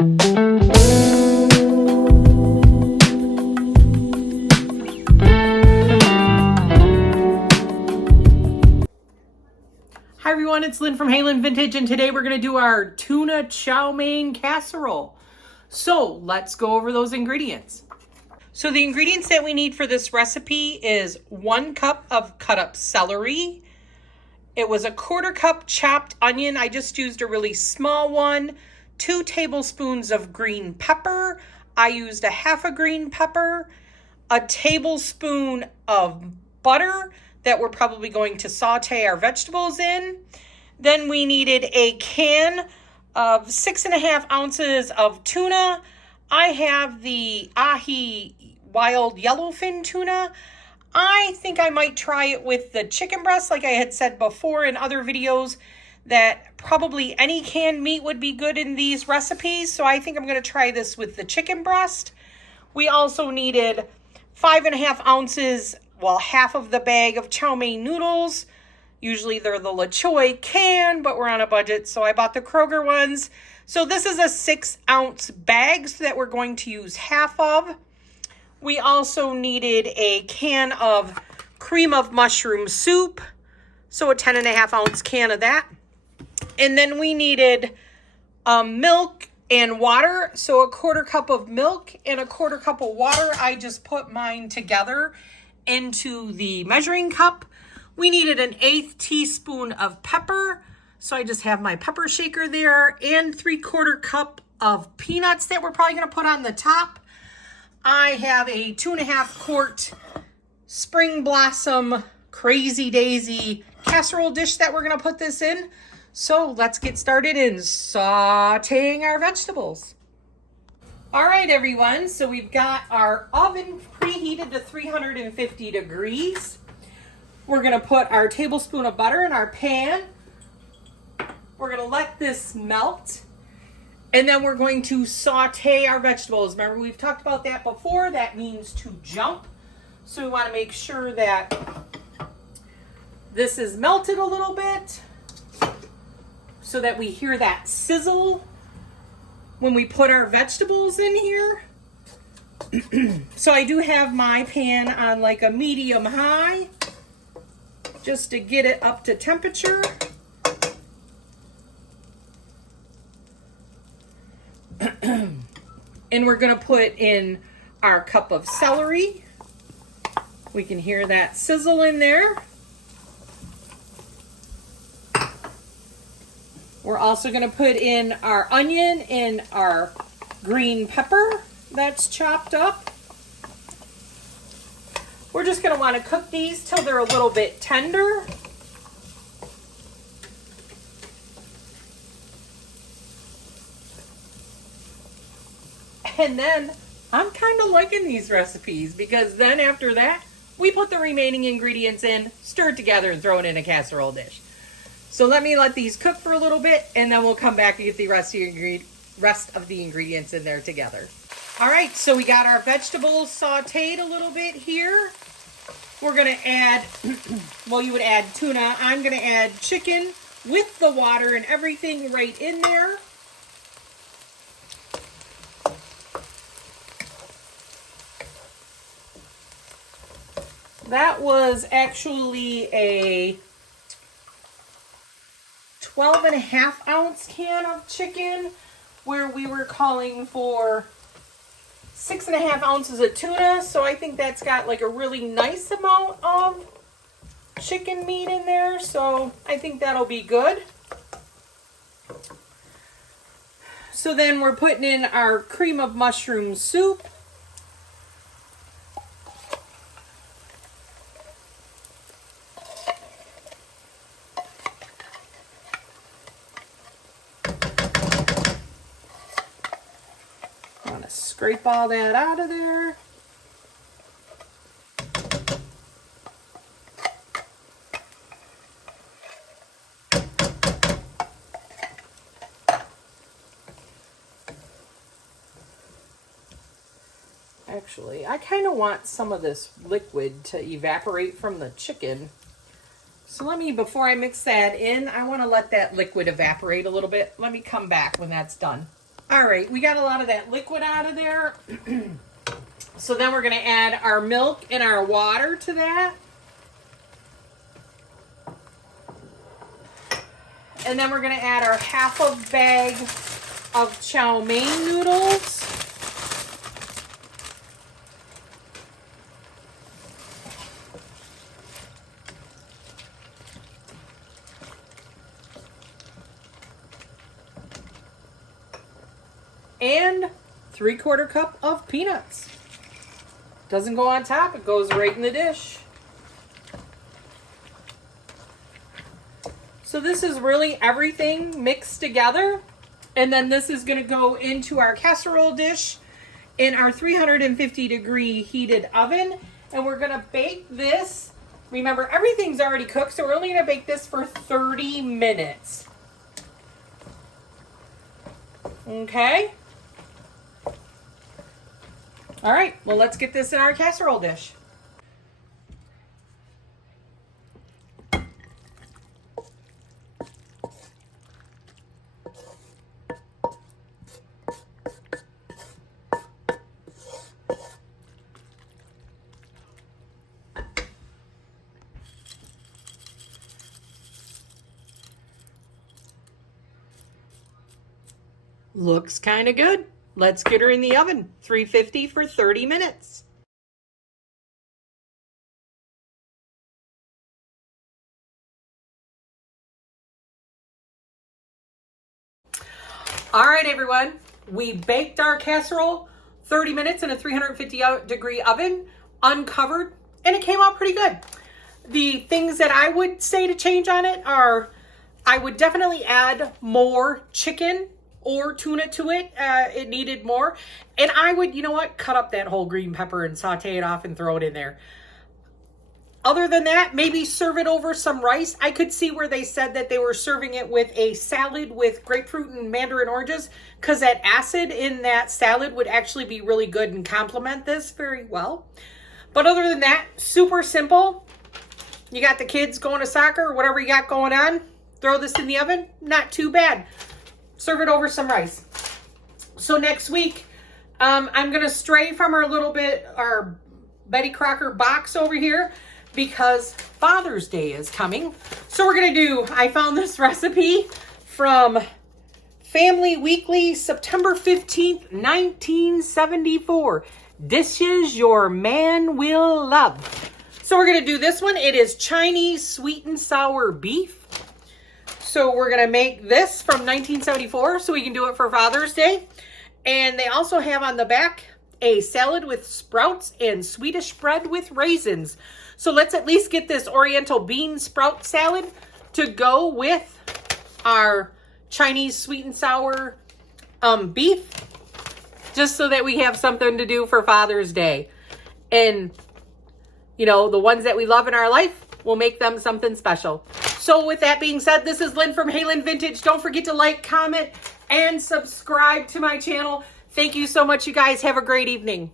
Hi everyone, it's Lynn from Halen Vintage, and today we're going to do our tuna chow mein casserole. So let's go over those ingredients. So the ingredients that we need for this recipe is 1 cup of cut up celery. It was a 1/4 cup chopped onion. I just used a really small one. 2 tablespoons of green pepper. I used a 1/2 green pepper. A tablespoon of butter that we're probably going to saute our vegetables in. Then we needed a can of 6.5 ounces of tuna. I have the ahi wild yellowfin tuna. I think I might try it with the chicken breast, like I had said before in other videos, that probably any canned meat would be good in these recipes. So I think I'm going to try this with the chicken breast. We also needed 5.5 ounces, well, half of the bag of chow mein noodles. Usually they're the La Choy can, but we're on a budget, so I bought the Kroger ones. So this is a 6-ounce bag that we're going to use half of. We also needed a can of cream of mushroom soup, so a 10.5 ounce can of that. And then we needed milk and water, so a 1/4 cup of milk and a 1/4 cup of water. I just put mine together into the measuring cup. We needed an 1/8 teaspoon of pepper, so I just have my pepper shaker there, and 3/4 cup of peanuts that we're probably going to put on the top. I have a 2.5 quart spring blossom crazy daisy casserole dish that we're going to put this in. So let's get started in sauteing our vegetables. All right, everyone. So we've got our oven preheated to 350 degrees. We're going to put our tablespoon of butter in our pan. We're going to let this melt. And then we're going to saute our vegetables. Remember, we've talked about that before. That means to jump. So we want to make sure that this is melted a little bit, so that we hear that sizzle when we put our vegetables in here. So I do have my pan on like a medium high, just to get it up to temperature. And we're gonna put in our cup of celery. We can hear that sizzle in there. We're also going to put in our onion and our green pepper that's chopped up. We're just going to want to cook these till they're a little bit tender. And then I'm kind of liking these recipes, because then after that, we put the remaining ingredients in, stir it together, and throw it in a casserole dish. So let these cook for a little bit, and then we'll come back and get the rest of the ingredients in there together. All right, so we got our vegetables sauteed a little bit here. We're gonna add, well, you would add tuna. I'm gonna add chicken with the water and everything right in there. That was actually a 12.5 ounce can of chicken, where we were calling for 6.5 ounces of tuna. So I think that's got like a really nice amount of chicken meat in there. So I think that'll be good. So then we're putting in our cream of mushroom soup. Scrape all that out of there. Actually, I kind of want some of this liquid to evaporate from the chicken. So let me, before I mix that in, I want to let that liquid evaporate a little bit. Let me come back when that's done. All right, we got a lot of that liquid out of there. So then we're going to add our milk and our water to that. And then we're going to add our half a bag of chow mein noodles. And 3/4 cup of peanuts. Doesn't go on top, it goes right in the dish. So this is really everything mixed together. And then this is gonna go into our casserole dish in our 350-degree heated oven. And we're gonna bake this. Remember, everything's already cooked, so we're only gonna bake this for 30 minutes. Okay? All right, well, let's get this in our casserole dish. Looks kind of good. Let's get her in the oven, 350 for 30 minutes. All right, everyone, we baked our casserole 30 minutes in a 350-degree oven, uncovered, and it came out pretty good. The things that I would say to change on it are, I would definitely add more chicken or tuna to it. It needed more. And I would, you know what, cut up that whole green pepper and saute it off and throw it in there. Other than that, maybe serve it over some rice. I could see where they said that they were serving it with a salad with grapefruit and mandarin oranges, because that acid in that salad would actually be really good and complement this very well. But other than that, super simple. You got the kids going to soccer or whatever you got going on, throw this in the oven, not too bad. Serve it over some rice. So next week, I'm going to stray from our Betty Crocker box over here because Father's Day is coming. So we're going to do, I found this recipe from Family Weekly, September 15th, 1974. Dishes your man will love. So we're going to do this one. It is Chinese sweet and sour beef. So we're going to make this from 1974 so we can do it for Father's Day. And they also have on the back a salad with sprouts and Swedish bread with raisins. So let's at least get this Oriental bean sprout salad to go with our Chinese sweet and sour beef, just so that we have something to do for Father's Day. And, you know, the ones that we love in our life, we'll make them something special. So with that being said, this is Lynn from Halen Vintage. Don't forget to like, comment, and subscribe to my channel. Thank you so much, you guys. Have a great evening.